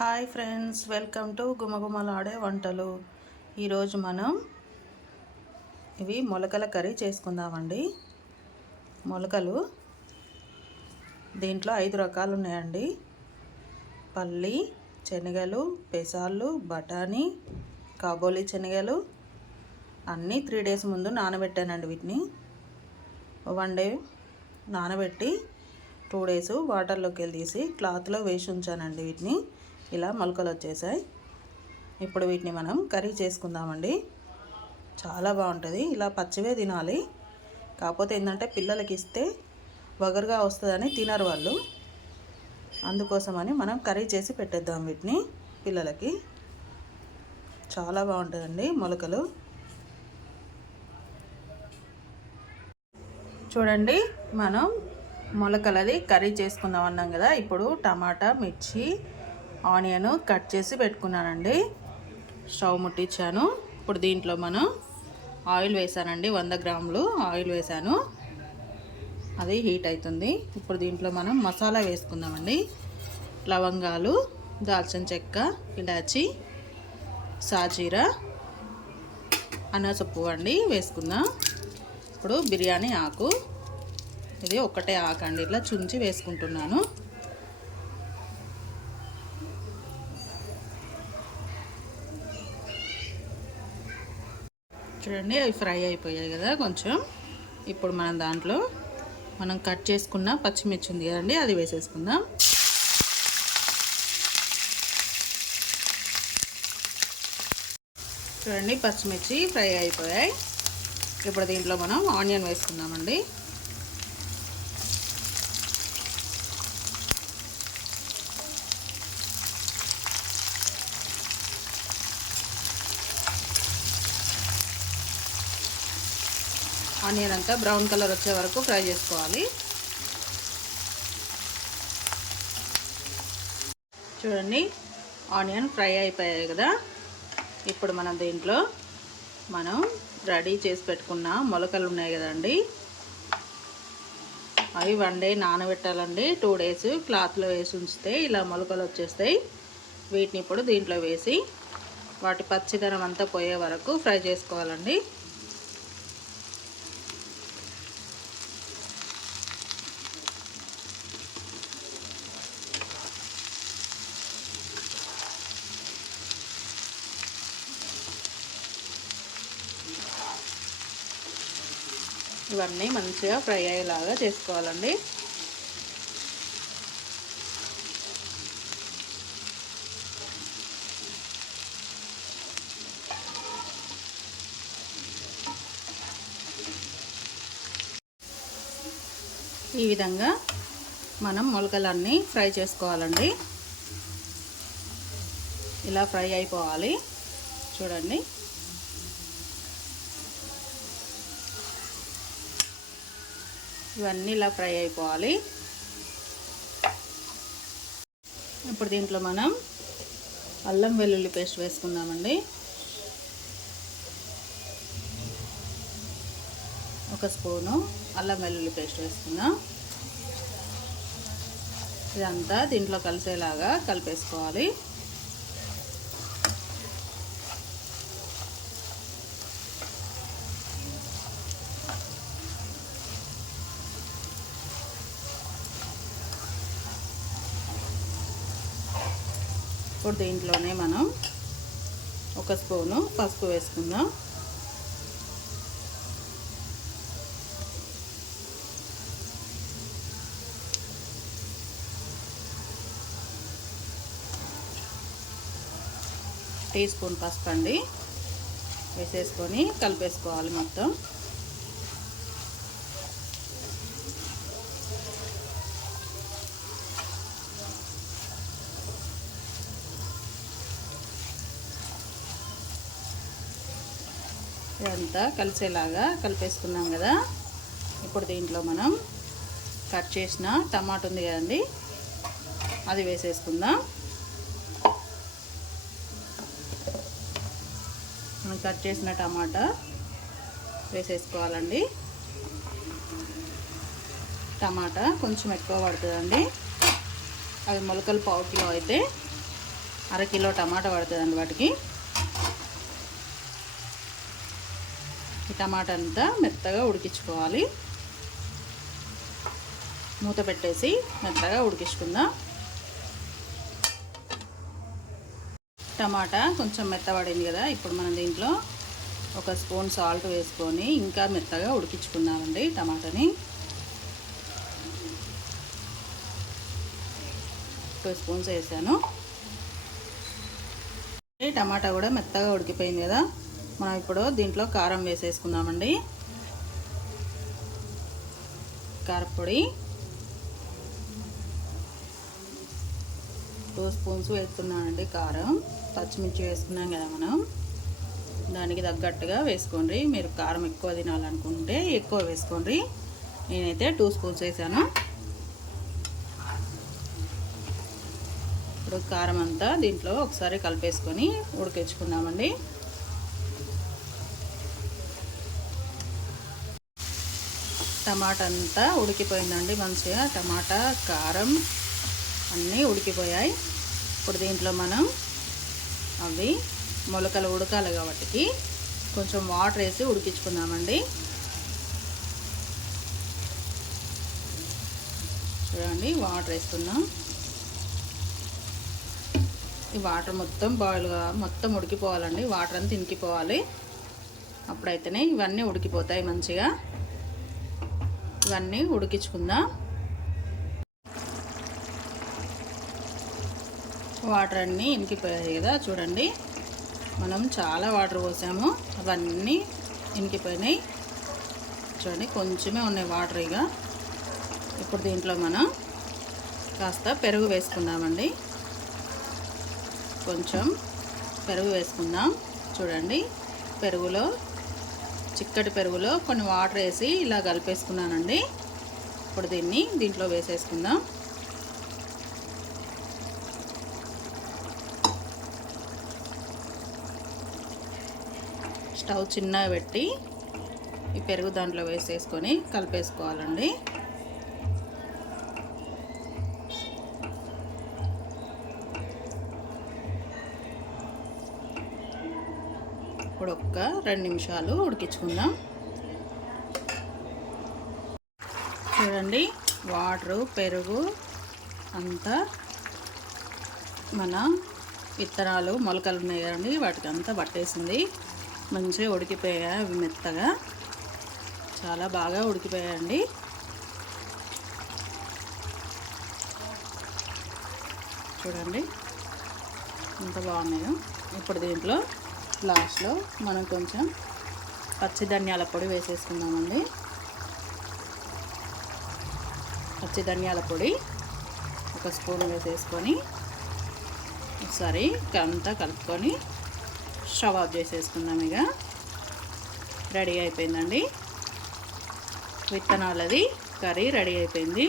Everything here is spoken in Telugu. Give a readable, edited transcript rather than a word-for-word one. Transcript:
హాయ్ ఫ్రెండ్స్, వెల్కమ్ టు గుమగుమలాడే వంటలు. ఈరోజు మనం ఇవి మొలకల కర్రీ చేసుకుందామండి. మొలకలు దీంట్లో 5 రకాలు ఉన్నాయండి. పల్లి, శనగలు, పెసాలు, బఠానీ, కాబోలి శనగలు అన్నీ 3 days ముందు నానబెట్టానండి. వీటిని 1 day నానబెట్టి 2 days వాటర్లోకి వెళ్ళి తీసి క్లాత్లో వేసి ఉంచానండి. వీటిని ఇలా మొలకలు వచ్చేసాయి. ఇప్పుడు వీటిని మనం కర్రీ చేసుకుందామండి. చాలా బాగుంటుంది. ఇలా పచ్చివే తినాలి. కాకపోతే ఏంటంటే పిల్లలకి ఇస్తే వగరుగా వస్తుందని తినరు వాళ్ళు. అందుకోసమని మనం కర్రీ చేసి పెట్టేద్దాం వీటిని పిల్లలకి. చాలా బాగుంటుందండి మొలకలు. చూడండి, మనం మొలకలది కర్రీ చేసుకుందాం అన్నాం కదా. ఇప్పుడు టమాటా, మిర్చి, ఆనియన్ కట్ చేసి పెట్టుకున్నానండి. స్టవ్ ముట్టించాను. ఇప్పుడు దీంట్లో మనం ఆయిల్ వేసానండి. 100 గ్రాములు ఆయిల్ వేసాను. అది హీట్ అవుతుంది. ఇప్పుడు దీంట్లో మనం మసాలా వేసుకుందామండి. లవంగాలు, దాల్చిన చెక్క, ఇలాచి, సాజీరా, అనాస పువ్వు అండి వేసుకుందాం. ఇప్పుడు బిర్యానీ ఆకు, ఇది ఒకటే ఆకు అండి, ఇట్లా చుంచి వేసుకుంటున్నాను. చూడండి, అవి ఫ్రై అయిపోయాయి కదా కొంచెం. ఇప్పుడు మనం దాంట్లో మనం కట్ చేసుకున్న పచ్చిమిర్చి ఉంది కదండి, అది వేసేసుకుందాం. చూడండి, పచ్చిమిర్చి ఫ్రై అయిపోయాయి. ఇప్పుడు దీంట్లో మనం ఆనియన్ వేసుకుందామండి. ఆనియన్ అంతా బ్రౌన్ కలర్ వచ్చే వరకు ఫ్రై చేసుకోవాలి. చూడండి, ఆనియన్ ఫ్రై అయిపోయాయి కదా. ఇప్పుడు మనం దీంట్లో రెడీ చేసి పెట్టుకున్న మొలకలు ఉన్నాయి కదండి, అవి 1 day నానబెట్టాలండి. 2 days క్లాత్లో వేసి ఉంచితే ఇలా మొలకలు వచ్చేస్తాయి. వీటిని ఇప్పుడు దీంట్లో వేసి వాటి పచ్చిదనం అంతా పోయే వరకు ఫ్రై చేసుకోవాలండి. ఇవన్నీ మంచిగా ఫ్రై అయ్యేలాగా చేసుకోవాలండి. ఈ విధంగా మనం మొలకలన్నీ ఫ్రై చేసుకోవాలండి. ఇలా ఫ్రై అయిపోవాలి. చూడండి, ఇవన్నీ ఇలా ఫ్రై అయిపోవాలి. ఇప్పుడు దీంట్లో మనం అల్లం వెల్లుల్లి పేస్ట్ వేసుకుందామండి. 1 స్పూను అల్లం వెల్లుల్లి పేస్ట్ వేసుకుందాం. ఇదంతా దీంట్లో కలిసేలాగా కలిపేసుకోవాలి. ఇప్పుడు దీంట్లోనే మనం 1 స్పూను పసుపు వేసుకుందాం. టీ స్పూన్ పసుపు అండి వేసేసుకొని కలిపేసుకోవాలి మొత్తం. ఇదంతా కలిసేలాగా కలిపేసుకున్నాం కదా. ఇప్పుడు దీంట్లో మనం కట్ చేసిన టమాటా ఉంది కదండి, అది వేసేసుకుందాం. మనం కట్ చేసిన టమాటా వేసేసుకోవాలండి. టమాటా కొంచెం ఎక్కువ పడుతుందండి. అవి మొలకలు 1/4 కిలో అయితే అరకిలో టమాటా పడుతుందండి వాటికి. ఈ టమాటా అంతా మెత్తగా ఉడికించుకోవాలి. మూత పెట్టేసి మెత్తగా ఉడికించుకుందాం. టమాటా కొంచెం మెత్తబడింది కదా, ఇప్పుడు మనం దీంట్లో 1 స్పూన్ సాల్ట్ వేసుకొని ఇంకా మెత్తగా ఉడికించుకుందామండి టమాటాని. 2 స్పూన్స్ వేసాను. టమాటా కూడా మెత్తగా ఉడికిపోయింది కదా, మనం ఇప్పుడు దీంట్లో కారం వేసేసుకుందామండి. కారపొడి 2 స్పూన్స్ వేస్తున్నానండి. కారం, పచ్చిమిర్చి వేసుకున్నాం కదా మనం, దానికి తగ్గట్టుగా వేసుకోండి. మీరు కారం ఎక్కువ తినాలనుకుంటే ఎక్కువ వేసుకోండి. నేనైతే 2 స్పూన్స్ వేసాను. ఇప్పుడు కారం అంతా దీంట్లో ఒకసారి కలిపేసుకొని ఉడికించుకుందామండి. టమాటా అంతా ఉడికిపోయిందండి మంచిగా. టమాటా, కారం అన్నీ ఉడికిపోయాయి. ఇప్పుడు దీంట్లో మనం అవి మొలకలు ఉడకాలి కాబట్టి కొంచెం వాటర్ వేసి ఉడికించుకుందామండి. చూడండి, వాటర్ వేస్తున్నాం. ఈ వాటర్ మొత్తం బాయిల్గా మొత్తం ఉడికిపోవాలండి. వాటర్ అంతా ఇంకిపోవాలి. అప్పుడైతేనే ఇవన్నీ ఉడికిపోతాయి మంచిగా. ఇవన్నీ ఉడికించుకుందాం. వాటర్ అన్నీ ఇంకిపోయాయి కదా, చూడండి. మనం చాలా వాటర్ పోసాము, అవన్నీ ఇంకిపోయినాయి. చూడండి, కొంచెమే ఉన్నాయి వాటర్. ఇక ఇప్పుడు దీంట్లో మనం కాస్త పెరుగు వేసుకుందామండి. కొంచెం పెరుగు వేసుకుందాం. చూడండి, పెరుగులో చిక్కటి పెరుగులో కొన్ని వాటర్ వేసి ఇలా కలిపేసుకున్నానండి. ఇప్పుడు దీంట్లో వేసేసుకుందాం. స్టవ్ చిన్నగా పెట్టి ఈ పెరుగు దాంట్లో వేసేసుకొని కలిపేసుకోవాలండి. ఇప్పుడు 2 నిమిషాలు ఉడికించుకుందాం. చూడండి, వాటరు, పెరుగు అంతా మన విత్తనాలు మొలకలు ఉన్నాయి కదండి, వాటికి అంతా పట్టేసింది. మంచిగా ఉడికిపోయాయి అవి మెత్తగా, చాలా బాగా ఉడికిపోయాయండి. చూడండి ఎంత బాగున్నాయో. ఇప్పుడు దీంట్లో లాస్ట్లో మనం కొంచెం పచ్చి ధనియాల పొడి వేసేసుకుందామండి. పచ్చి ధనియాల పొడి 1 స్పూన్ వేసేసుకొని ఒకసారి అంతా కలుపుకొని స్టవ్ ఆఫ్ చేసేసుకుందాం. ఇక రెడీ అయిపోయిందండి. విత్తనాలది కర్రీ రెడీ అయిపోయింది.